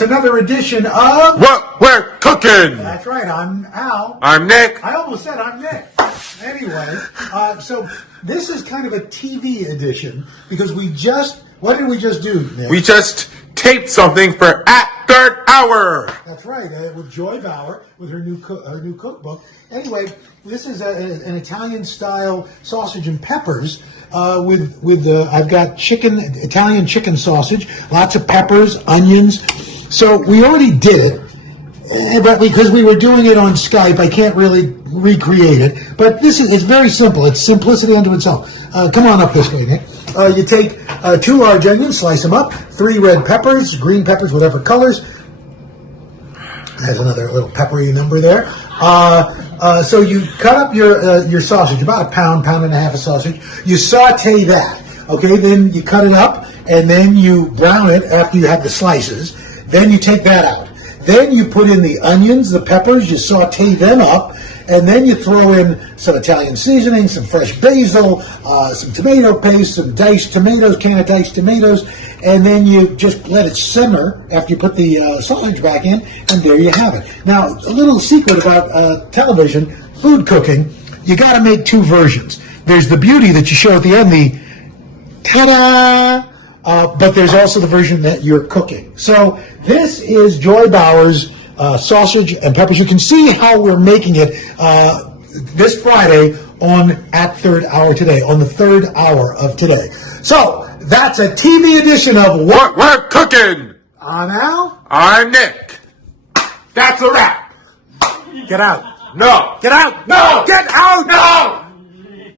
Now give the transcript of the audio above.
It's another edition of What We're Cooking. That's right. I'm Al. I'm Nick. I almost said I'm Nick. Anyway, so this is kind of a TV edition because what did we just do, Nick? We just taped something for At Third Hour. That's right, with Joy Bauer with her new cookbook. Anyway, this is an Italian-style sausage and peppers with I've got Italian chicken sausage, lots of peppers, onions. So we already did it, but because we were doing it on Skype, I can't really recreate it. But it's very simple. It's simplicity unto itself. Come on up this way, Nick. You take 2 large onions, slice them up, 3 red peppers, green peppers, whatever colors. There's another little peppery number there. So you cut up your sausage, about a pound and a half of sausage. You saute that, okay? Then you cut it up, and then you brown it after you have the slices. Then you take that out. Then you put in the onions, the peppers, you saute them up, and then you throw in some Italian seasoning, some fresh basil, some tomato paste, some diced tomatoes, can of diced tomatoes, and then you just let it simmer after you put the sausage back in, and there you have it. Now, a little secret about television, food cooking, you got to make 2 versions. There's the beauty that you show at the end, the ta-da! But there's also the version that you're cooking. So this is Joy Bauer's sausage and peppers. You can see how we're making it this Friday on At Third Hour today, on the 3rd hour of today. So that's a TV edition of What We're Cooking. I'm Al. I'm Nick. That's a wrap. Get out. No. Get out. No. Get out. No.